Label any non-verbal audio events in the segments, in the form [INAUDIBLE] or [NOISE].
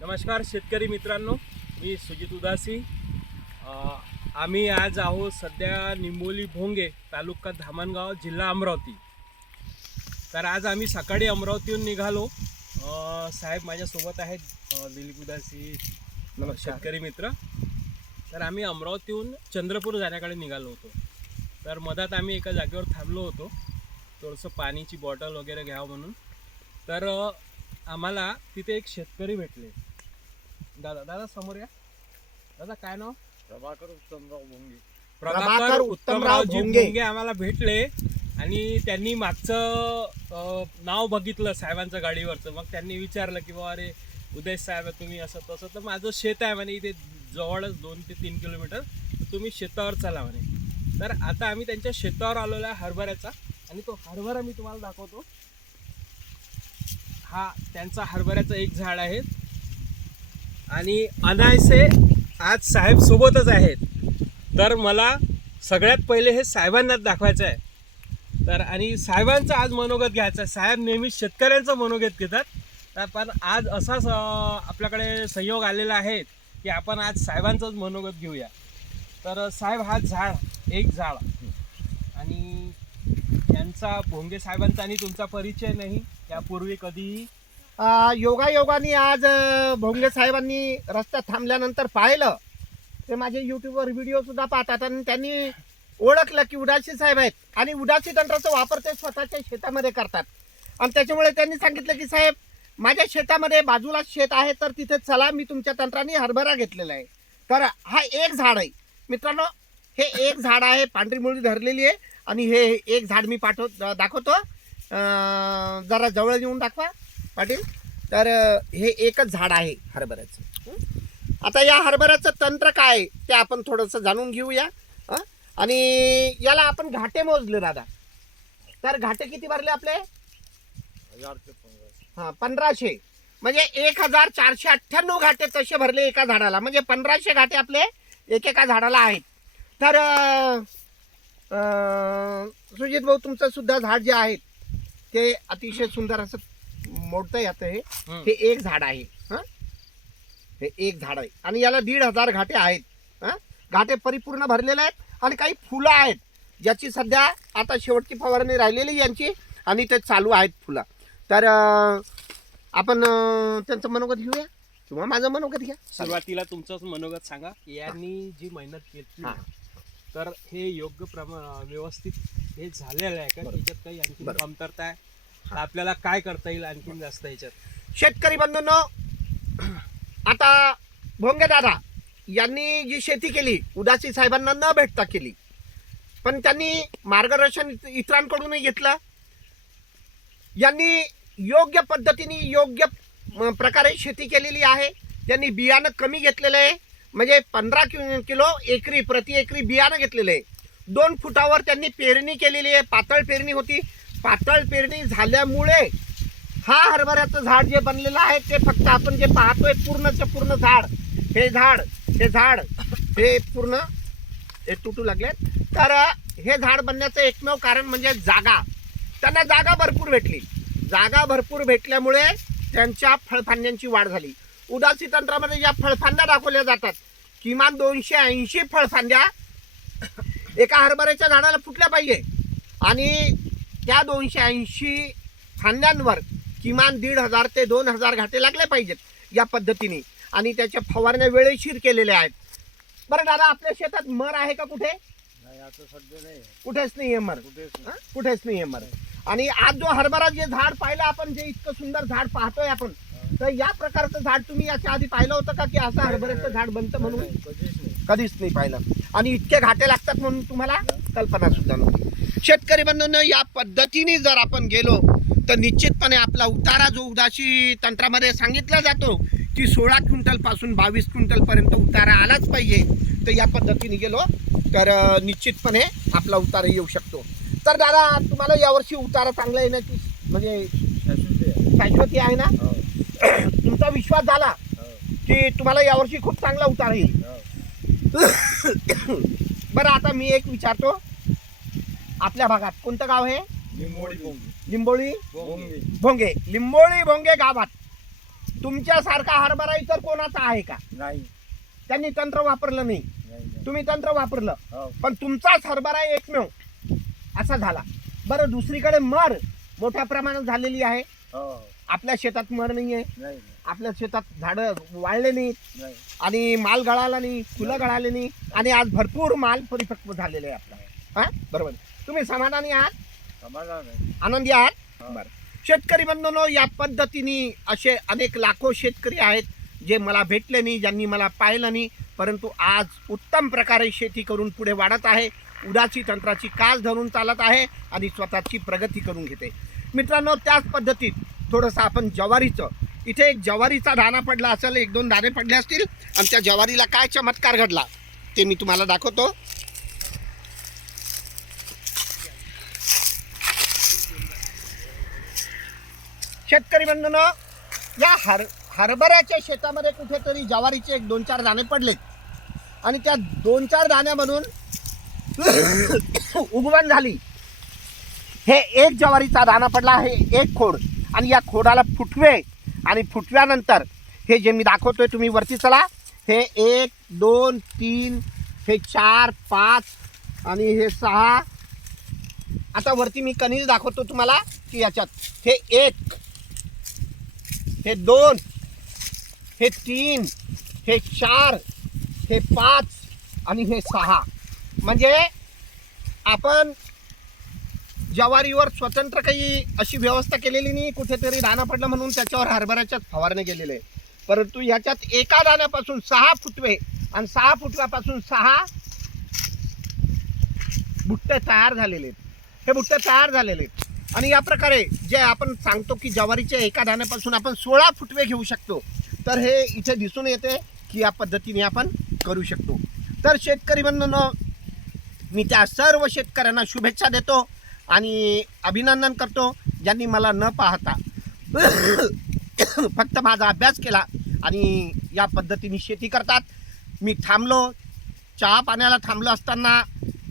नमस्कार शेतकरी मित्रांनो मी सुजित उदासी. आम्ही आज आहोत सध्या निंबोली भोंगे तालुका धामणगाव जिल्हा अमरावती. तर आज आम्ही सकाळी अमरावतीहून निघालो. साहेब माझ्यासोबत आहेत दिलीप उदासी शेतकरी मित्र. तर आम्ही अमरावतीहून चंद्रपूर जाण्याकडे निघालो होतो. तर मधात आम्ही एका जागेवर थांबलो होतो. थोडंसं पाणीची बॉटल वगैरे घ्यावं म्हणून. तर आम्हाला तिथे एक शेतकरी भेटले. दादा दादा समोर या. दादा काय नाव? प्रभाकर उत्तमराव भोंगे. प्रभाकर उत्तमरावजी उत्तमराव भोंगे. भोंगे आम्हाला भेटले आणि त्यांनी मागचं अ, नाव बघितलं साहेबांचं गाडीवरचं. मग त्यांनी विचारलं की बाबा अरे उदय साहेब तुम्ही असं तसं. तर माझं शेत आहे म्हणे इथे जवळच दोन ते तीन किलोमीटर. तर तुम्ही शेतावर चला म्हणे. तर आता आम्ही त्यांच्या शेतावर आलेलो आहे हरभऱ्याचा. आणि तो हरभरा मी तुम्हाला दाखवतो. हा त्यांचा हरभऱ्याचं एक झाड आहे. आणि अनायसे आज साहेब सोबतच आहेत. तर मला सगळ्यात पहिले हे साहेबांनाच दाखवायचं आहे. तर आणि साहेबांचं आज मनोगत घ्यायचं आहे. साहेब नेहमी शेतकऱ्यांचं मनोगत घेतात. तर पण आज असाच आपल्याकडे संयोग आलेला आहे की आपण आज साहेबांचंच मनोगत घेऊया. तर साहेब हा झाड एक झाड. आणि यांचा भोंगे साहेबांचा आणि तुमचा परिचय नाही. यापूर्वी कधीही योगा योगाने आज अ, भोंगे साहेबांनी रस्त्यात थांबल्यानंतर पाहिलं. ते माझे युट्यूबवर व्हिडिओ सुद्धा पाहतात आणि त्यांनी ओळखलं की उदासी साहेब आहेत. आणि उदासी तंत्राचा वापर ते स्वतःच्या शेतामध्ये करतात. आणि त्याच्यामुळे त्यांनी सांगितलं की साहेब माझ्या शेतामध्ये बाजूला शेत आहे तर तिथे चला मी तुमच्या तंत्राने हरभरा घेतलेला आहे. तर हा एक झाड आहे. मित्रांनो हे एक झाड आहे पांढरी मुळी धरलेली आहे. आणि हे एक झाड मी पाठव दाखवतो. जरा जवळ येऊन दाखवा. पाटील? तर हे एकच झाड आहे हरभऱ्याचं. आता या हरभऱ्याचं तंत्र काय? आहे ते आपण थोडंसं जाणून घेऊया आणि याला आपण घाटे मोजले दादा. तर घाटे किती भरले आपले? हां हा पंधराशे. म्हणजे एक हजार चारशे अठ्ठ्याण्णव घाटे तसे भरले एका झाडाला. म्हणजे पंधराशे घाटे आपले एकेका झाडाला आहेत. तर सुजित भाऊ तुमचं सुद्धा झाड जे आहेत ते अतिशय सुंदर असं मोडतं येतं हे हं. एक झाड आहे हं? हे एक झाड आहे आणि याला दीड हजार घाटे आहेत हं? घाटे परिपूर्ण भरलेले आहेत आणि काही फुलं आहेत ज्याची सध्या आता शेवटची फवारणी राहिलेली यांची आणि ते चालू आहेत फुलं तर आपण त्यांचं मनोगत घेऊया किंवा माझं मनोगत घ्या सुरुवातीला तुमचंच मनोगत सांगा यांनी जी मेहनत केली. तर हे योग्य प्रमा व्यवस्थित हे झालेलं आहे का. त्याच्यात काही आणखी. कमतरता आहे आपल्याला काय करता येईल आणखीन जास्त याच्यात? शेतकरी बंधूंनो आता भोंगे दादा यांनी जी शेती केली उदासी साहेबांना न भेटता केली पण त्यांनी मार्गदर्शन इतरांकडूनही घेतलं. यांनी योग्य पद्धतीने योग्य प्रकारे शेती केलेली आहे. त्यांनी बियाणं कमी घेतलेलं आहे. म्हणजे पंधरा कि किलो एकरी प्रति एकरी बियाणं घेतलेलं आहे. दोन फुटावर त्यांनी पेरणी केलेली आहे. पातळ पेरणी होती. पातळ पेरणी झाल्यामुळे हा हरभऱ्याचं झाड जे बनलेलं आहे ते फक्त आपण जे पाहतोय पूर्णचं पूर्ण झाड हे झाड हे झाड हे पूर्ण हे तुटू लागले तर हे झाड बनण्याचं एकमेव कारण म्हणजे जागा. त्यांना जागा भरपूर भेटली. जागा भरपूर भेटल्यामुळे त्यांच्या फळफांद्यांची वाढ झाली. उदासी तंत्रामध्ये ज्या फळफांद्या दाखवल्या जातात किमान दोनशे ऐंशी फळफांद्या एका हरभऱ्याच्या झाडाला फुटल्या पाहिजे. आणि त्या दोनशे ऐंशी फांद्यांवर किमान दीड हजार ते दोन हजार घाटे लागले पाहिजेत या पद्धतीने. आणि त्याच्या फवारण्या वेळेशीर केलेल्या आहेत. बरं दादा आपल्या शेतात मर आहे का कुठे? कुठेच नाही आहे मर. कुठेच नाही. आहे मर. आणि आज जो हरभरा जे झाड पाहिलं आपण जे इतकं सुंदर झाड पाहतोय आपण तर या प्रकारचं झाड तुम्ही याच्या आधी पाहिलं होतं का की असं हरभऱ्याचं झाड बनतं म्हणून? कधीच नाही. पाहिलं. आणि इतके घाटे लागतात म्हणून तुम्हाला कल्पना सुद्धा नव्हती. शेतकरी बंधूंनो या पद्धतीने जर आपण गेलो तर निश्चितपणे आपला उतारा जो उदासी तंत्रामध्ये सांगितला जातो की सोळा क्विंटलपासून बावीस क्विंटल पर्यंत उतारा आलाच पाहिजे तर या पद्धतीने गेलो तर निश्चितपणे आपला उतारा येऊ शकतो तर दादा तुम्हाला यावर्षी उतारा चांगला येण्याची म्हणजे शाश्वती आहे. ना हो, तुमचा विश्वास झाला हो, की तुम्हाला यावर्षी खूप चांगला उतारा येईल हो. [COUGHS] बरं आता मी एक विचारतो आपल्या भागात. कोणतं गाव भोंगे. लिंबोळी भोंगे. लिंबोळी भोंगे गावात. तुमच्यासारखा हरभरा इतर कोणाचा आहे का? नाही. त्यांनी तंत्र वापरलं नाही. तुम्ही तंत्र वापरलं. हो. पण तुमचाच हरभरा एकमेव. असा झाला. बरं दुसरीकडे मर मोठ्या प्रमाणात झालेली आहे. हो. हो. आपल्या शेतात मर नाही आहे नाही नाही. आपल्या शेतात झाडं वाळले नाहीत. नाही. आणि माल गळाला नाही फुलं गळाले नाही. आणि आज भरपूर माल परिपक्व झालेले आहे आपला. हा? बरोबर. तुम्ही समाधानी आहात? समाधान. आहे आनंदी आहात? हो. बरं. शेतकरी बंधूंनो या पद्धतीने असे अनेक लाखो शेतकरी आहेत जे मला भेटले नाही ज्यांनी मला पाहिलं नाही परंतु आज उत्तम प्रकारे शेती करून पुढे वाढत आहे उडाची तंत्राची कास धरून चालत आहे आणि स्वतःची प्रगती करून घेते. मित्रांनो त्याच पद्धतीत थोडंसं आपण ज्वारीचं इथे एक ज्वारीचा दाणा पडला असेल एक दोन दाणे पडले असतील आणि त्या ज्वारीला काय चमत्कार घडला ते मी तुम्हाला दाखवतो. शेतकरी बंधनं या हर हरभऱ्याच्या शेतामध्ये कुठेतरी ज्वारीचे एक दोन चार दाणे पडले आणि त्या दोन चार दाण्यामधून [COUGHS] उगवण झाली. हे एक ज्वारीचा दाणा पडला हे एक खोड. आणि या खोडाला फुटवे. आणि फुटव्यानंतर हे जे मी दाखवतोय तुम्ही वरती चला. हे एक दोन तीन हे चार पाच आणि हे सहा. आता वरती मी कणीस दाखवतो तुम्हाला की याच्यात हे एक. हे दोन हे तीन हे चार हे पाच आणि हे सहा. म्हणजे आपण ज्वारीवर स्वतंत्र काही अशी व्यवस्था केलेली नाही कुठेतरी दाना पडला म्हणून त्याच्यावर हरभऱ्याच्याच फवारणी केलेले आहे. परंतु ह्याच्यात एका दाण्यापासून सहा फुटवे आणि सहा फुटव्यापासून सहा बुट्टे तयार झालेले आहेत. हे बुट्टे तयार झालेले आहेत. आणि या प्रकारे जे आपण सांगतो की ज्वारीच्या एका दाण्यापासून आपण सोळा फुटवे घेऊ शकतो. तर हे इथे दिसून येते की या पद्धतीने आपण करू शकतो. तर शेतकरी बंधूंनो मी त्या सर्व शेतकऱ्यांना शुभेच्छा देतो आणि अभिनंदन करतो ज्यांनी मला न पाहता [COUGHS] फक्त माझा अभ्यास केला आणि या पद्धतीने शेती करतात. मी थांबलो चहा पाण्याला थांबलो असताना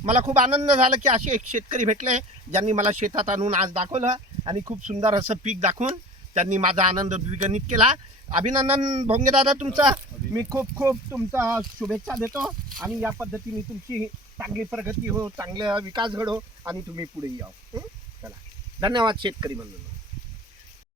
मला खूप आनंद झाला की असे एक शेतकरी भेटले ज्यांनी मला शेतात आणून आज दाखवलं आणि खूप सुंदर असं पीक दाखवून त्यांनी माझा आनंद द्विगणित केला. अभिनंदन भोंगे दादा तुमचा. मी खूप खूप तुमचा शुभेच्छा देतो आणि या पद्धतीने तुमची चांगली प्रगती हो चांगला विकास घडो आणि तुम्ही पुढे याव. चला. धन्यवाद शेतकरी म्हणून